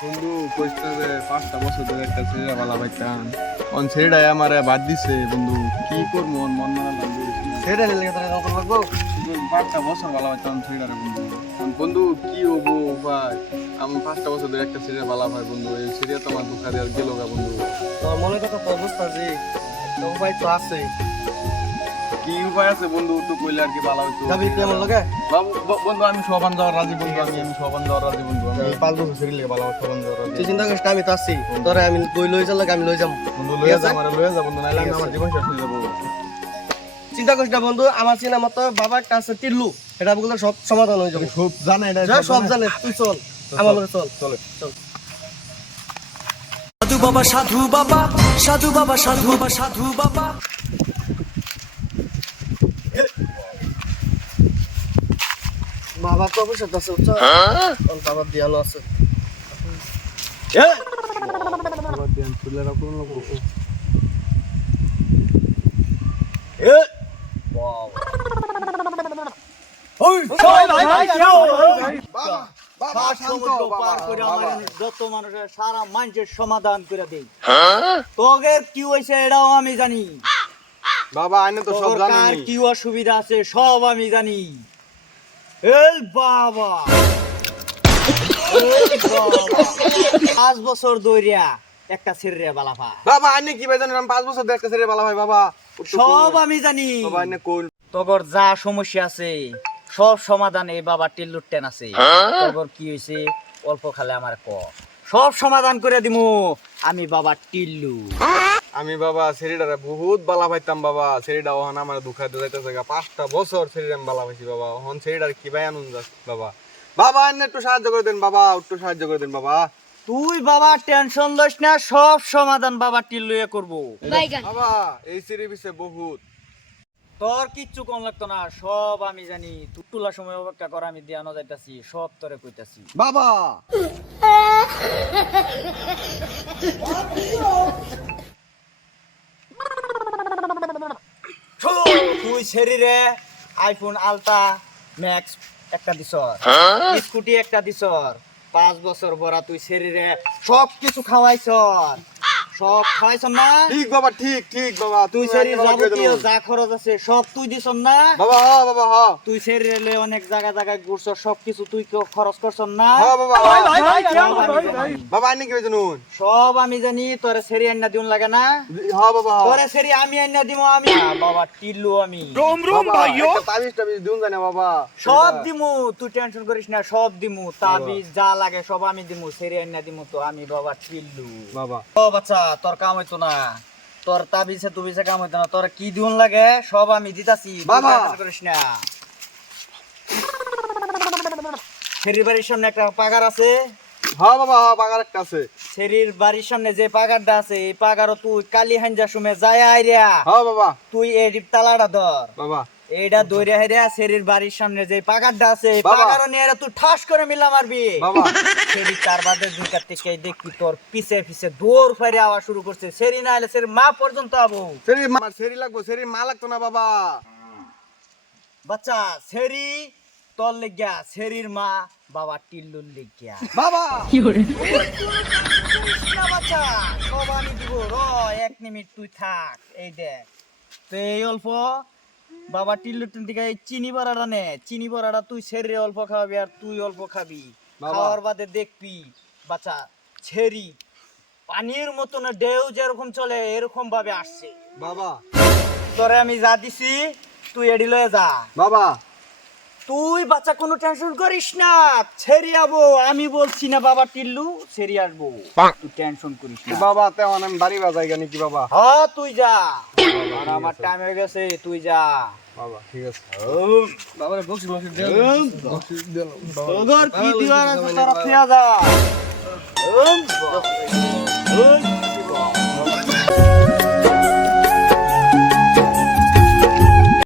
বন্ধু কইতে যে 5টা বছর ধরে একটা ছেলে ভালো পাইতাম অন ছেলেটাই আমারে বাদ দিছে বন্ধু কি করব মন না লাগবে ছেড়ে নিলে তোরা কখন লাগবো? 5টা বছর ভালো পাইতাম ছেলেটারে বন্ধু বন্ধু কি হবো ভাই আমি 5টা বছর ধরে একটা ছেলে ভালো ভাই বন্ধু এই ছেলে তো আমার দুঃখ দিয়ে গেল গা বন্ধু তোর মনে তো একটা অবস্থা যে একটা উপায় তো আছে। কি উপায় আছে বন্ধু তো কইলে আর কি ভালো হইতো যাবি তুই আমার লগে? বন্ধু আমি সবান যাওয়ার রাজি বন্ধু আমি সবান যাওয়ার রাজি বন্ধু আমি 5 বছর ছেলে লেগে ভালো সবান যাওয়ার রাজি তুই চিন্তা করিস না, আমি তো আছি। তোরা আমি কই লই চল, আমি লই যাম। বন্ধু লইয়া যা আমারে লইয়া যা বন্ধু নাইলে আমি আমার জীবন শেষ হয়ে যাবো চিন্তা করিস না বন্ধু, আমার চিনা মতো বাবা একটা আছে টিল্লু, এটা বলতে সব সমাধান হয়ে যাবে। সব জানে এটা যা সব জানে, তুই চল আমার লগে চল। চলে চল। সাধু বাবা সাধু বাবা সাধু বাবা সাধু বাবা সাধু বাবা। বাবা তো অবশ্যই আছে, বুঝছো? ওর বাবার দিয়ানো আছে। আবার দেন ফুলেরা কোন লোক যত মানুষের সারা মানুষের সমাধান করে দেই। তোদের কি হয়েছে এটাও আমি জানি। বাবা আইনে তো সব কার জানেন কি অসুবিধা আছে সব আমি জানি। এই বাবা 5 বছর দৌড়িয়া একটা ছেড়ে বালাফা বাবা আইনে কি ভাই জানেন আমি 5 বছর ধরে একটা ছেলে ভালো ভাই বাবা সব আমি জানি। বাবা আইনে কোন তোর যা সমস্যা আছে সব সমাধান এই বাবা টিল্লুর টেন আছে। তোর কি হয়েছে অল্প খালে আমার ক সব সমাধান করে দিমু আমি বাবা টিল্লু। আমি বাবা ছেলেটারে বহুত বালা পাইতাম বাবা ছেলেটা ওখান আমার দুঃখা দিয়ে যাইতেছে 5টা বছর ছেলেটা আমি বালা পাইছি বাবা ওখান ছেলেটার কি ভাই আনন্দ বাবা বাবা আইনে একটু সাহায্য করে দেন বাবা একটু সাহায্য করে দেন বাবা তুই বাবা টেনশন লইস না, সব সমাধান বাবা টিল্লুয়ে করবো। বাবা এই সিরিজ পিছে বহুত তোর কিচ্ছু কোন লাগতো না, সব আমি জানি। তুলা সময় অপেক্ষা কর, আমি দিয়ানো যাইতাছি, সব তোরে কইতাছি। বাবা তুই শরীরে আইফোন আলটা ম্যাক্স একটা দিছর, স্কুটি একটা দিছর, 5 বছর বড়া তুই শরীরে সব কিছু খাওয়াইছর, সব খাওয়াইছর না? ঠিক বাবা ঠিক ঠিক বাবা তুই শরীর যাবতীয় যা খরচ আছে সব তুই দিছর না? বাবা হ্যাঁ বাবা হ্যাঁ তুই শরীরে অনেক জায়গা জায়গায় ঘুরছর, সব কিছু তুই খরচ করছর না? হ্যাঁ বাবা বাবা আইনে কি হয়েছে নুন সব আমি জানি। তোরে সেরি আন্না দিউন লাগে না? হ্যাঁ বাবা তোরে সেরি আমি আন্না দিমু আমি। বাবা টিল্লু আমি তাবিজ টাবিজ দিউন জানে বাবা সব দিমু, তুই টেনশন করিস না, সব দিমু। তাবিজ যা লাগে সব আমি দিমু, সেরি আন্না দিমু তো আমি বাবা টিল্লু। বাবা ও বাচ্চা তোর কাম হইতো না, তোর তাবিজে তুবিজে কাম হইতো না। তোর কি দিউন লাগে সব আমি দিতাছি, বাবা। টেনশন করিস না। সেরির বাড়ির সামনে একটা পাগার আছে, হ্যাঁ বাবা হ্যাঁ পাগার একটা আছে সেরির বাড়ির সামনে যে পাগারটা আছে এই পাগারও তুই কালি হাঞ্জা সুমে যায় আইরা হ্যাঁ বাবা তুই এই তালাটা ধর, বাবা এইটা দৌড়ে হেরিয়া সেরির বাড়ির সামনে যে পাগারটা আছে এই বাবা। পাগারও নিয়ে তুই ঠাস করে মিলা মারবি। বাবা সেরি চার বাদে দুইটার থেকে দেখবি তোর পিছে পিছে দৌড় ফেরে আওয়া শুরু করছে। সেরি না হলে সেরি মা পর্যন্ত আবো। সেরি আমার সেরি লাগবো সেরি মা লাগতো না বাবা বাচ্চা সেরি তোর লেগিয়া, সেরির মা বাবা টিল্লুর লেগিয়া। বাবা না বাচ্চা সব আমি দিব, র 1 মিনিট তুই থাক। এই দেখ তো এই অল্প বাবা টিল্লুর থেকে এই চিনি বড়াটা নে, চিনি বড়াটা তুই ছেড়ে অল্প খাওয়াবি আর তুই অল্প খাবি। বাবা। খাওয়ার বাদে দেখবি বাচ্চা ছেড়ি পানির মতন ঢেউ যেরকম চলে এরকম ভাবে আসছে। বাবা তোরে আমি যা দিছি তুই এডি লয়ে যা। বাবা তুই বাচ্চা কোনো টেনশন করিস না, ছেড়ে যাবো। আমি বলছি না বাবা টিল্লু ছেড়ে আসবো, তুই টেনশন করিস না। বাবা তেমন আমি বাড়ি বাজাই গানি কি বাবা হ্যাঁ তুই যা, আর আমার টাইম হয়ে গেছে, তুই যা। বাবা ঠিক আছে বাবারে বকশিস বকশিস দে। বকশিশ দিলাম তোর কি দিবার আছে তোরা খেয়া যা।